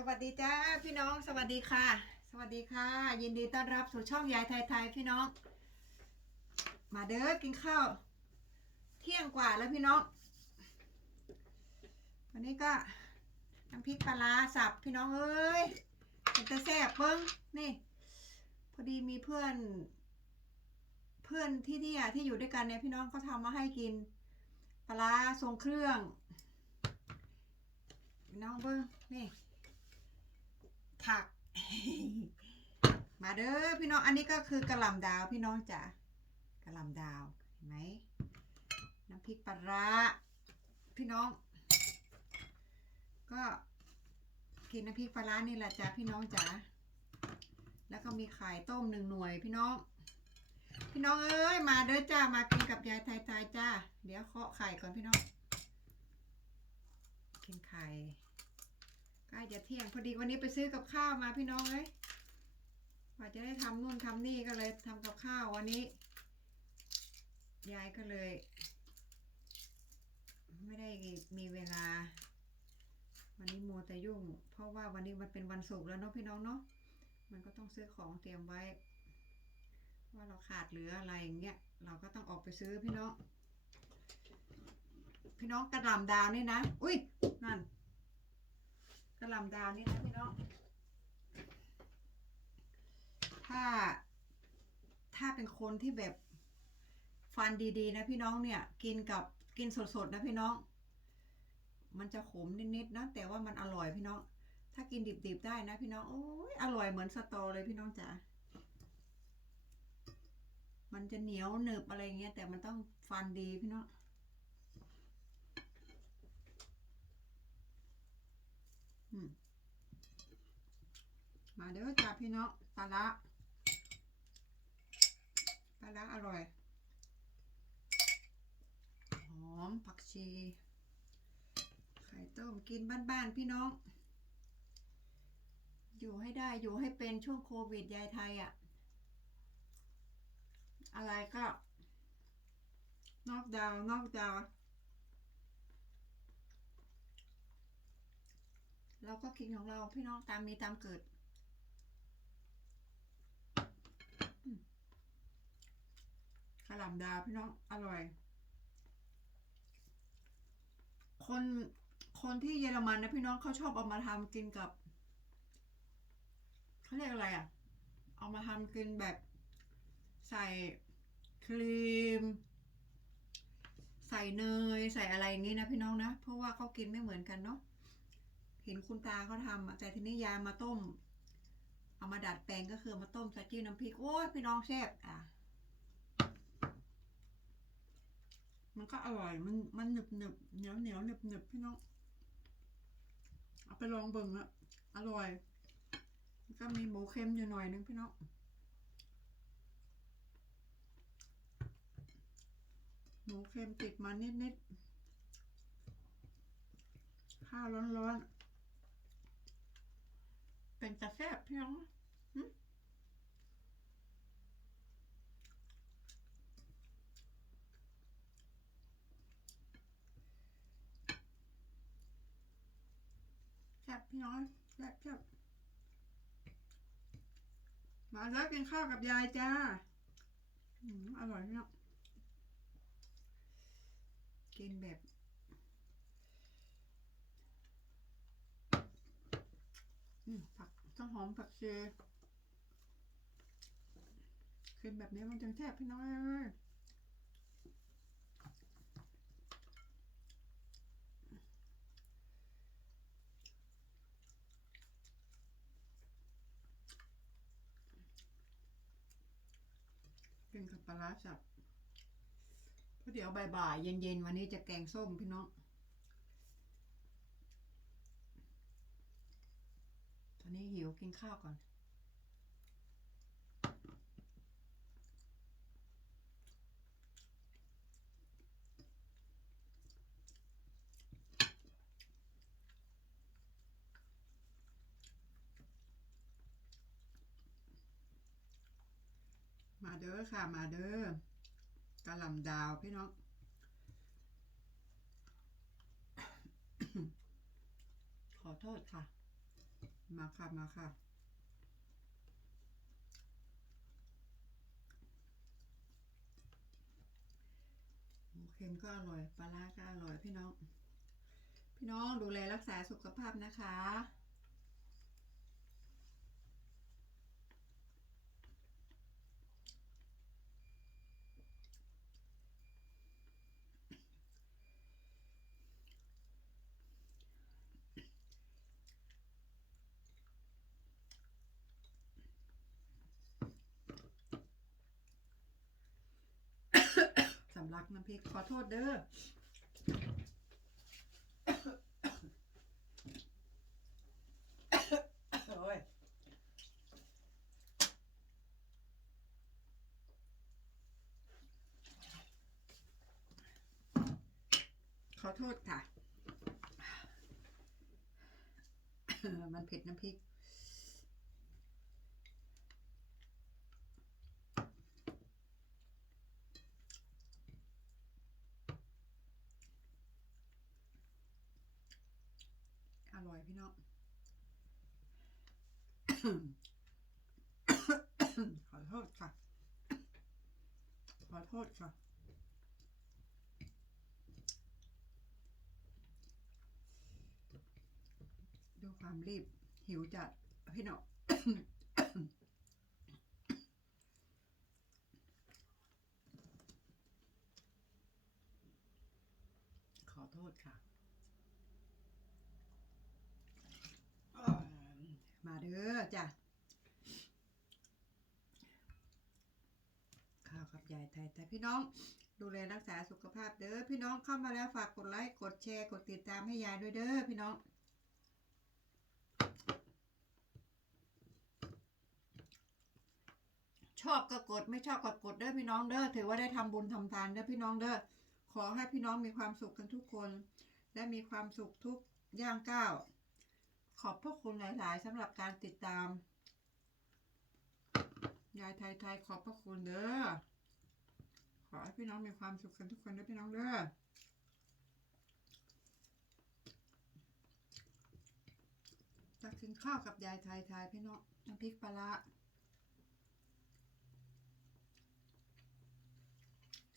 สวัสดีจ้าพี่น้องสวัสดีค่ะ สวัสดีค่ะ ยินดีต้อนรับสู่ช่องยายไทยไทยพี่น้อง มาเด้อกินข้าวเที่ยงกว่าแล้วพี่น้อง วันนี้ก็น้ำพริกปลาสับพี่น้องเอ้ยเป็นตะแซ่บเบิ้งนี่ พอดีมีเพื่อน เพื่อนที่เนี่ยที่อยู่ด้วยกันเนี่ยพี่น้องเขาทำมาให้กินปลาร้าทรงเครื่องพี่น้องเบิ้งนี่ ผัก มาเด้อพี่น้องอันนี้ก็คือกระหล่ำดาวพี่น้องจ๋ากระหล่ำดาวเห็นไหมน้ำพริกปลาร้าพี่น้อง ก็กินน้ำพริกปลาร้านี่แหละจ้ะพี่น้องจ๋าแล้วก็มีไข่ต้มหนึ่งหน่วยพี่น้อง พี่น้องเอ้ยมาเด้อจ้ามากินกับยายไทยๆจ้าเดี๋ยวเคาะไข่ก่อนพี่น้อง กินไข่ ใกล้จะเที่ยงพอดีวันนี้ไปซื้อกับข้าวมาพี่น้องเอ้ยว่าจะได้ทำนู่นทำนี่ก็เลยทำกับข้าววันนี้ ยายก็เลย ไม่ได้มีเวลา วันนี้มัวแต่ยุ่ง เพราะว่าวันนี้มันเป็นวันศุกร์แล้วเนาะพี่น้องเนาะมันก็ต้องซื้อของเตรียมไว้ ว่าเราขาดเหลืออะไรอย่างเงี้ยเราก็ต้องออกไปซื้อพี่น้อง พี่น้องกระหล่ำดาวนี่นะ อุ้ยนั่น กระหล่ำดาวนี่นะพี่น้องถ้าถ้าเป็นคนที่แบบฟันดีๆ นะพี่น้องเนี่ย กินกับกินสดๆนะพี่น้อง มันจะขมนิดๆนะแต่ว่ามันอร่อยพี่น้อง ถ้ากินดิบๆได้นะพี่น้องโอ้ยอร่อยเหมือนสตอเลยพี่น้องจ๋ามันจะเหนียวหนึบอะไรเงี้ยแต่มันต้องฟันดีพี่น้อง มาเด้อจ้าพี่น้องปลาละปลาละอร่อย หอมผักชี ไข่ต้มกินบ้านๆพี่น้อง อยู่ให้ได้อยู่ให้เป็นช่วงโควิดยายไทยอะ่ะ อะไรก็ นอกดาวนอกดาว เราก็กินของเราพี่น้องตามมีตามเกิดอืมกระหล่ำดาพี่น้องอร่อย คนคนที่เยอรมันนะพี่น้องเขาชอบเอามาทำกินกับเขาเรียกอะไรอะ เอามาทำกินแบบใส่ครีม ใส่เนย ใส่อะไรอย่างนี้นะพี่น้องนะ เพราะว่าเขากินไม่เหมือนกันเนาะ เห็นคุณตาเขาทำแต่ทีนี้ยามาต้ม เอามาดัดแปลงก็คือมาต้มใส่จิ้มน้ำพริก โอ้ยพี่น้องแซ่บอะ มันก็อร่อย มันมันหนึบหนึบเหนียวเหนียวหนึบหนึบพี่น้อง เอาไปลองเบิ่งอะอร่อย ก็มีหมูเค็มอยู่หน่อยนึงพี่น้องหมูเค็มติดมานิดนิดๆข้าวร้อนๆเป็น ตะแซ่บพี่น้องแซ่บพี่น้องแซ่บแซ่บมาแล้วกินข้าวกับยายจ้าอร่อยพี่น้องกินแบบผัก ต้นหอมผักชีกินแบบนี้มันจังแทบพี่น้อยเอ้ยกินกับปลาร้าสับเพราะเดี๋ยวบ่ายๆเย็นๆ วันนี้จะแกงส้มพี่น้อง ตอนนี้หิวกินข้าวก่อน มาเด้อค่ะ มาเด้อกะหล่ำดาวพี่น้องขอโทษค่ะ มาค่ะ มาค่ะ หมูเค็มก็อร่อย ปลาร้าก็อร่อยพี่น้อง พี่น้องดูแลรักษาสุขภาพนะคะักน้ำพริกขอโทษเด้อโอ้ยขอโทษค่ะ มันเผ็ดน้ำพริก อร่อย พี่น้อง ขอโทษค่ะ ขอโทษค่ะด้วยความรีบหิวจัดพี่น้องขอโทษค่ะ มาเด้อ จ้ะข้าวกับยายไทยแต่พี่น้องดูแลรักษาสุขภาพเด้อพี่น้องเข้ามาแล้วฝากกดไลค์กดแชร์กดติดตามให้ยายด้วยเด้อพี่น้อง ชอบก็กดไม่ชอบก็กดเด้อพี่น้องเด้อถือว่าได้ทำบุญทำทานเด้อพี่น้องเด้อขอให้พี่น้องมีความสุขกันทุกคน และมีความสุขทุกย่างก้าว ขอบพระคุณหลาย ๆสำหรับการติดตาม ยายไทยไทยขอบพระคุณเด้อขอให้พี่น้องมีความสุขกันทุกคนด้อพี่น้องเด้อจะกินข้าวกับยายไทยไทยพี่น้องน้ำพริกปลา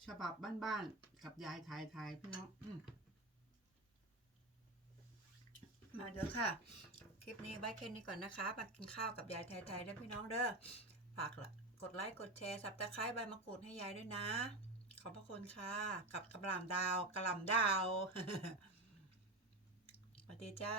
ฉบับบ้านๆกับยายไทยไทยพี่น้องอ มาเด้อค่ะ คลิปนี้ไว้แค่นี้ก่อนนะคะมากินข้าวกับยายไทยไทด้วยพี่น้องเด้อฝากละกดไลค์กดแชร์สับตะไคร้ใบมะกรูดให้ยายด้วยนะ ขอบพระคุณค่ะ กับกระหล่ำดาวกระหล่ำดาวสวัสดีจ้า